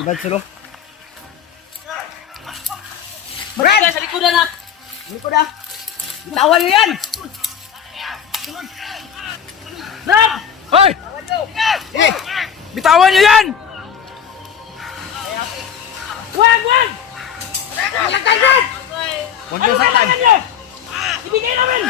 Ibad silo. Brad! Sa likodan na! Likod ah. Bitawan niyo yan! Brad! Hoy! Eh! Bitawan niyo yan! Wag! Wag! Saktan Brad! Huwag niyo saktan. Ibigay namin!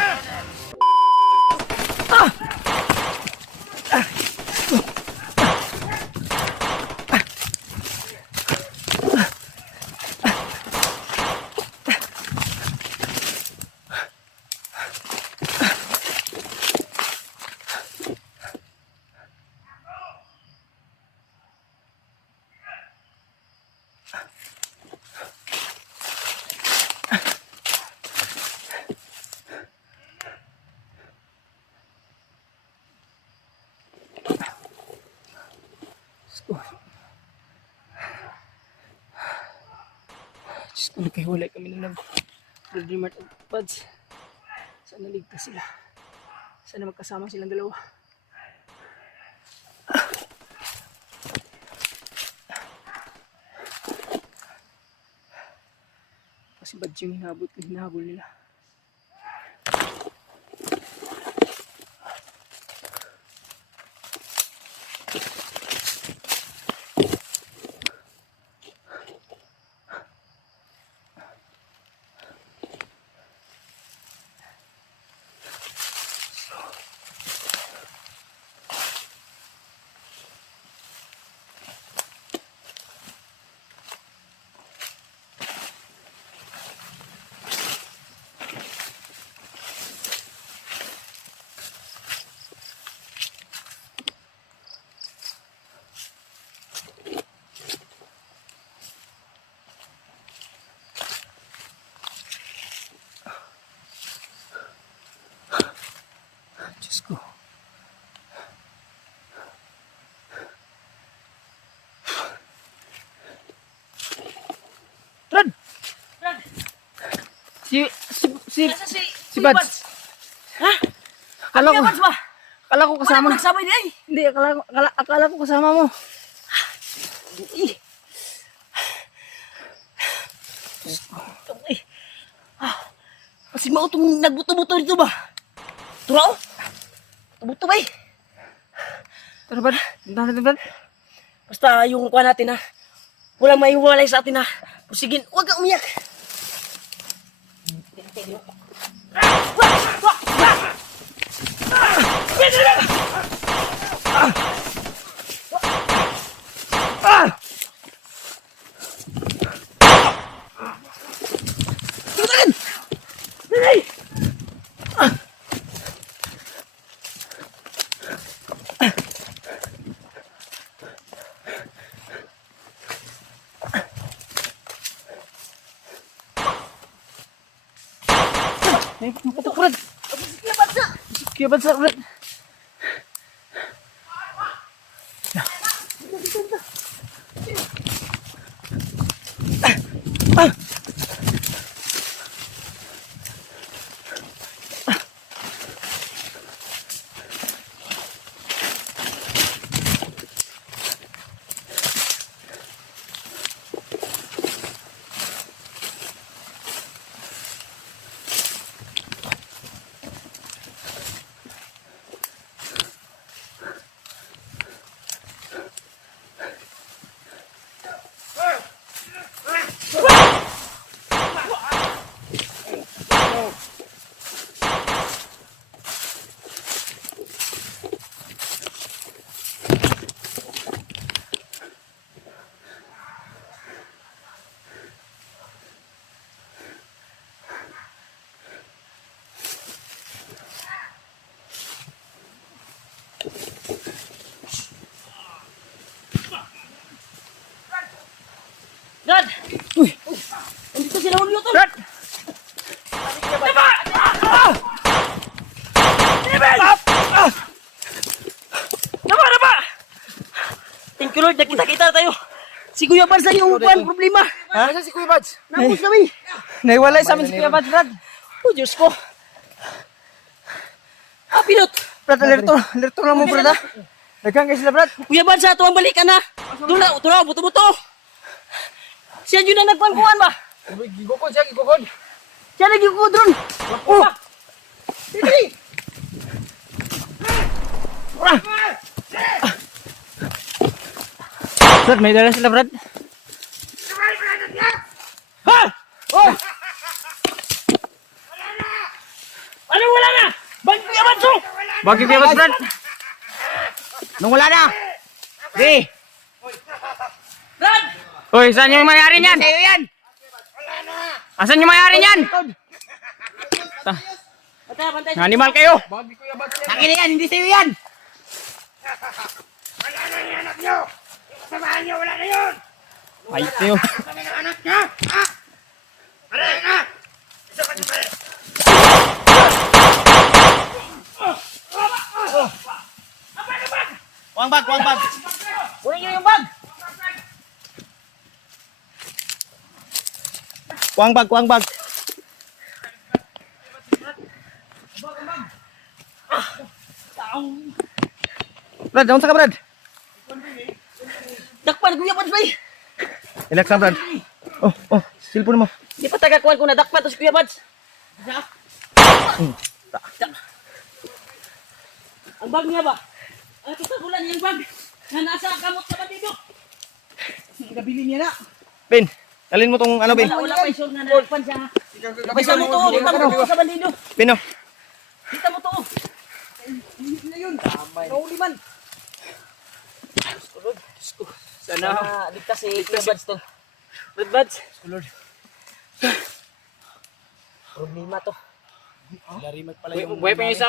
Diyos ko, nagkahiwalay kami na Brother Mart at Buds. Sana ligtas sila. Sana magkasama silang dalawa. Kasi Buds yung hinahabol nila. Diyos ko. Brad! Brad! Si Si Buds. Ha? Akala ko, Kuya Buds ba? akala ko Wala kasama. mo nagsabay di ay! Hindi, akala ko kasama mo. Eh. Kasi mautong nagbuto-buto dito ba? Turao? Buto ba eh? Tara Brad, punta natin Brad. Basta yung kuha natin ha. Walang maiwalay sa atin ha. Pusigin, huwag kang umiyak. Ay, patok Brad. Kuya Buds na! Kaya Brad sa Brad. Brad! Uy! Nandito sila Julio tol! Brad! Naba! Thank you Lord, nakita-kita tayo. Si Kuya Buds na yung upuan, problema. Ha? Nasaan si Kuya Buds? Napos namin. Naiwalay sa amin si Kuya Buds, Brad. Oh, Diyos ko. Pilot. Brad, alerto lang mo, Brad, ha? Dagang kayo sila, Brad. Kuya Buds, ito ang balikan na. Tula, buto-buto. Siya yun na nagpangkuhan ba? Gigukod siya, gigukod. Siya lagi ko dron. Oh! Sige! Brad, may dala sila, Brad. Ha! Oh! Ano wala na? Bagyo yaman so! Bakit kaya, Brad? Nung wala na. Sige. Brad! Hoy, saan yung mayari niyan? Sa'yo yan. Asan yung mayari niyan? Bantay, bantay. Animal kayo. Akin na yan, hindi sa'yo yan. Ay, kayo. Kuwang bag, kuwang bag. Kunin niyo yung bag. Kuwang bag, kuwang bag. Brad, naunsa ka, Brad? Dakpan kuya Bads bay. Relax lang, Brad. Oh, cellphone mo. Di pa tagakuan ko na dakpan to si Kuya Bads. Ang bag niya ba? Ang kasagulan yung bag. Na nasa kamot sa bandido. Nabili niya na. Ben, dalhin mo tong ano, Ben. Wala pa sure na nadakpan siya. Kita mo to, kita mo to sa bandido. Ben, oh. Kita mo to. Nauli man. Sana ligtas si Kuya Bads to. Kuya Bads. Problema to. Buhay pa yung isa.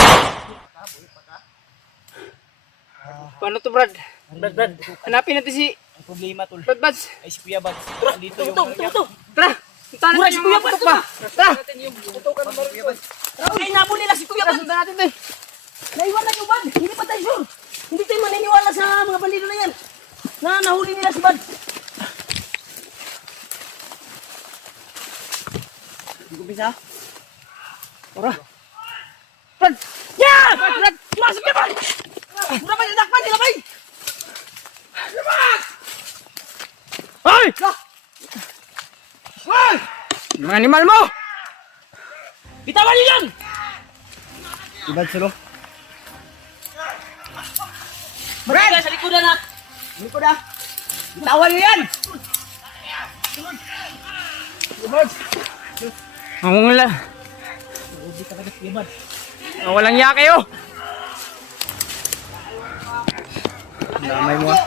Paano to, Brad? Brad. Hanapin natin si Ang problema, tol. Brad Bads. Ay, si Kuya Bads. Dito yung... Tuto. Tara! Puntahan Mura natin si yung Kuya mga Bads putok ba? ba? Tara! Ay, nabol nila si Kuya Bads. Sundan natin to. Naiwan na yung bag. Hindi pa tayo sure. Hindi tayo maniniwala sa mga bandido na yan. Na nahuli nila si Bads. Hindi ko bisa. Tara! Brad! Yeah! Brad! Tumasok ka, Brad! Mura pa yung dakpan nila, bay! Hoy! Yung mga animal mo! Bitawan niyo yan! Si Bads, silo. Brad! Sa likodan na! Hindi ko na. Bitawan niyo yan. Ang wala. Hindi ka talaga, Kuya Bads. Ang walang iya kayo. Damay mo, ah.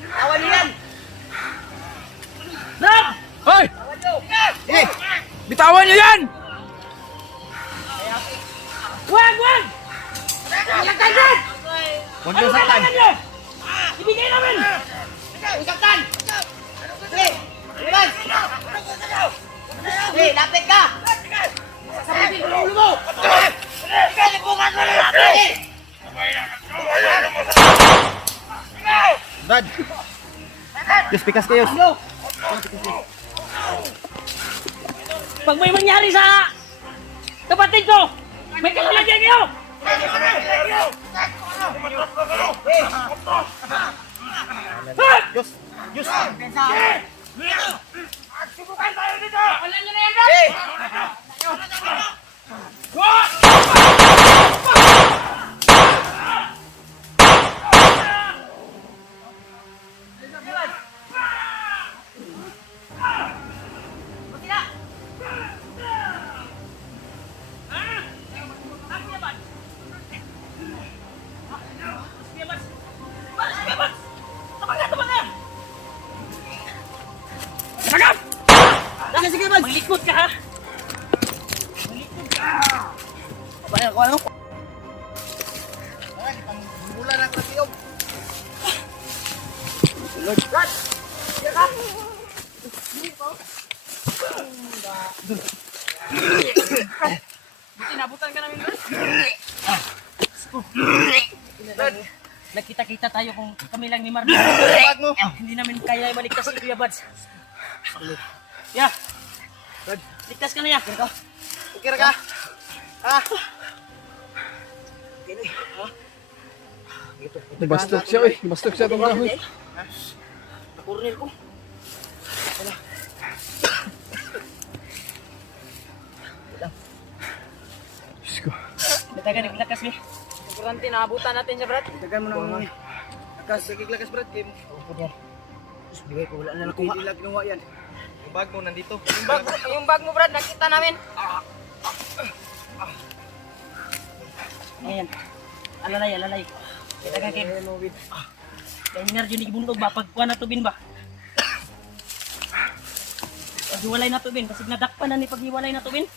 Bitawan niyo yan! Brad! Hoy! Sige. Bitawan niyo yan! Wag! Saktan, Brad! Huwag niyo saktan. niyo! Ibigay namin! Saktan! Sige. Kuya Bads. Sige, lapit ka. Sabihin ko ulo mo. Kalipungan mo na natin. Brad. Diyos, pikas kayo. Pag may mangyari sa kapatid ko, may kalalagyan kayo! Diyos. Diyos. Sige, sige, Bads! Maglikod ka, ha? Bayan ko ano? Ay, pang bulan ang kasiyog. Lord. Brad. Diyan ka. Tinabutan ka namin, Brad. Brad, nagkita-kita tayo kung kami lang ni Marlon. Bag mo. Hindi namin kaya maligtas si Kuya Bads. Yeah. Brad. Ligtas ka na, ya. Okay ka. Ha? Bastok siya, eh. Bastok siya itong kahoy. Nakurunil ko. Diyos ko. Datagan ng lakas ni. Importante, naabutan natin siya, Brad. Tagan mo ng lakas, lakas Brad. Opo diyan. Tapos bigay ko wala na nakuha. Hindi lang kinuha yan. Yung bag mo nandito. Yung bag mo, Brad, nakita namin. Ayan. Alalay, alalay. Datagan kay. Kaya energy ni gibuntog ba pagkuha na tubin ba? Paghiwalay na tubin, kasi nadakpan na ni paghiwalay na tubin.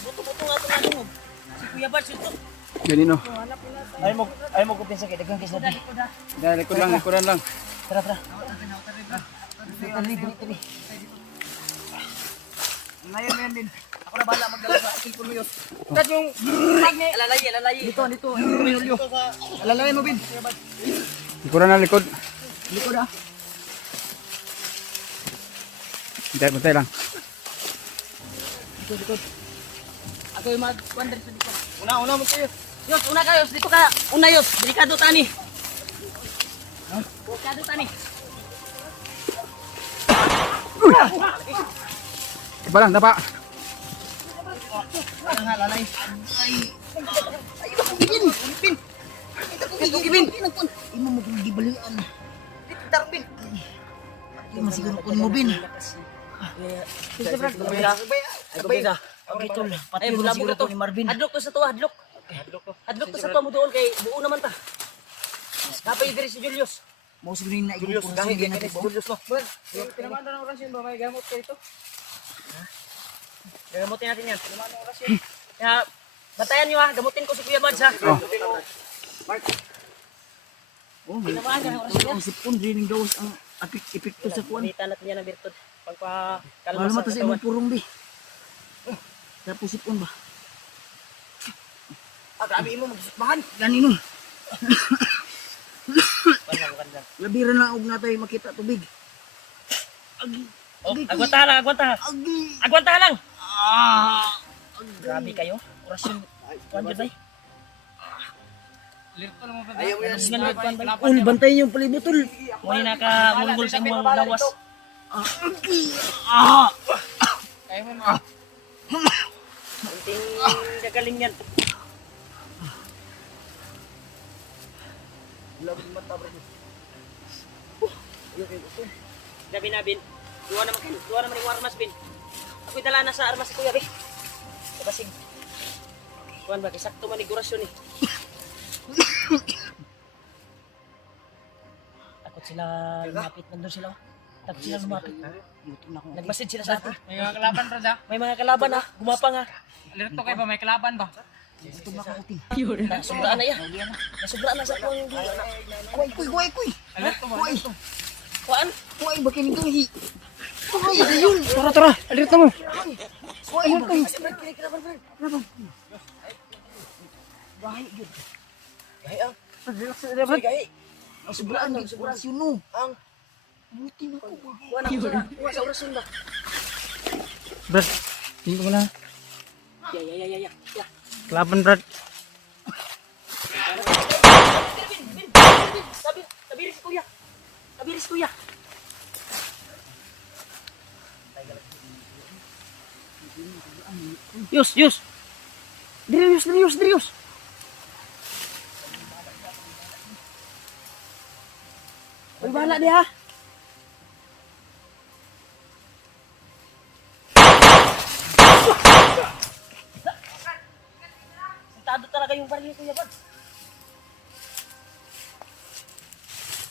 Buto-buto nga itong nadungog. Si Kuya Bars ito. Ganino. Ayaw mo kupin sa kaya, dagang kis na di. Dahil likuran lang. Tara, tara. Tali. Ngayon yan din. Ako na bahala magdala sa aking puluyos. Brad, yung bag ni... Alalay. Dito. Alalayan mo, Bin. Likuran na likod. Likod ah. Bantay lang. Ako yung mag-wander sa dito. Una mo kayo. Yos, una ka, Yos. Dito ka. Una, Yos. Delikado tani. Delikado tani. Tapa lang, tapa. Alalay. Imo mo kung gibalian. Darbin. Hindi masiguro kung mo, Bin. Sabay ka. Okay, tol. Pati yung siguro to ni Marvin. Hadlok to sa to, hadlok. Hadlok to sa to mo doon kay buo naman ta. Napay diri si Julius. Mau siguro yung naigong Julius, kung kahit sige yan natin si po. Julius no. Tinamaan na ng orasyon ba? May gamot kayo ito? Gamutin natin yan. Tinamaan ng orasyon. Kaya, batayan nyo ha. Gamutin ko si Kuya Bads ha. Tinamaan ka ng orasyon yan. Ang sipon, rin daw ang epekto sa kuwan. Palitan natin yan ng birtud. Pagpakalma Wala sa mata sa katawan. imong purong, Bi. Tapos sipon ba? Grabe mo, mag-isipmahan. Ganino. Panang. Labira na og natay makita tubig. Oh, agwanta lang, agwanta. Agi. Agwanta lang. Grabe kayo. Orasyon. Kuwan dyan bay. Ayaw mo yan. Orasyon nga kuwan bay. Ul, bantayin yung palibutol. Muli nakamulgol sa mga lawas. Agi. Kaya mo, Kunting gagaling yan. Gabi na, Bin. Duwa naman yung armas, Bin. Ako'y dala na sa armas si Kuya, Bin. Kapasig. Kuhan ba, kisakto manigurasyon eh. Takot sila lumapit. Nandun sila. Takot sila lumapit. Nag-message sila sa atin. may mga kalaban, Brad, ha? May mga kalaban ha. Gumapang ha. Alerto kayo ba? May kalaban ba? Nasubraan na yan. Nasubraan na sa kuwang Kuy. Alerto mo, Kuy. alerto. kuwaan. Kuy, bakit nito hi? Kuy, ayun. Tara. Alerta mo. Kuy, ayun kuy. Bahay, yun. Sobraan ng orasyon no. Ang Buti na ko ba? kuha sa orasyon ba? Brad, tingin ko na. Ya. Kelaban, Brad. Tabiris kuya. Tabiris kuya. Yus. Dirius. Uy, bahala dia ha. Sentado talaga yung baril ni Kuya Bad.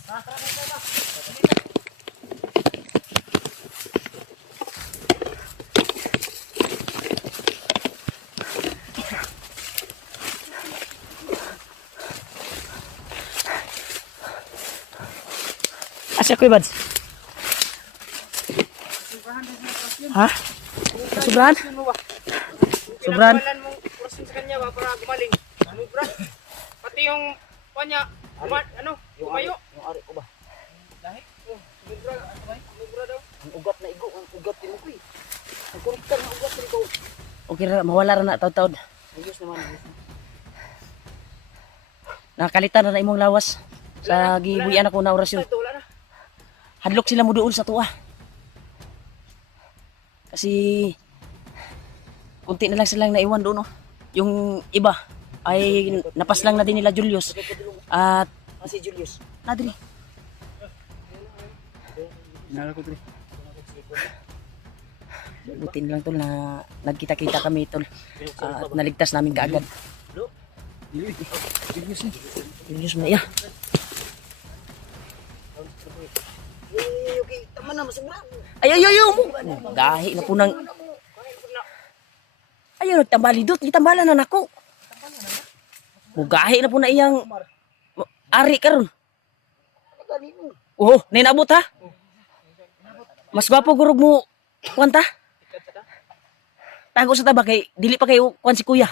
Tara. Asya Kuya Bad. Ha? Sobrahan? Sobrahan? Pinabawalan mong orasyon sa kanya ba para gumaling? Ano, Brad? Pati yung kanya, tumayo. Yung ari ko ba? Dahil, sumibra, sumibra daw. Ang ugat na igo, ang ugat din ko eh. Ang kuriktar na ugat na igo. Okay ra, mawala ra na taud-taud. Ayos naman. Nakakalitan na imong lawas sa gibuyan ako na orasyon. Ito, wala na. Hadlok sila mo doon sa tuwa. si kunti na lang silang naiwan doon, no? Yung iba ay napas lang na din nila Julius. At Si Julius. nadiri. Nala ko, pre. Buti na lang tol na nagkita-kita kami tol. At naligtas namin kaagad. Julius na iya. Okay, tama na, masugna. Ay. Gahi na po ng... Ayaw, nagtambali doon. Gitambalan na nako. Mugahi na po na iyang... Ari karon. Oh, nainabot ha? Mas gwapo gurog mo. Kwanta? Tago sa taba kay dili pa kayo kwan si kuya.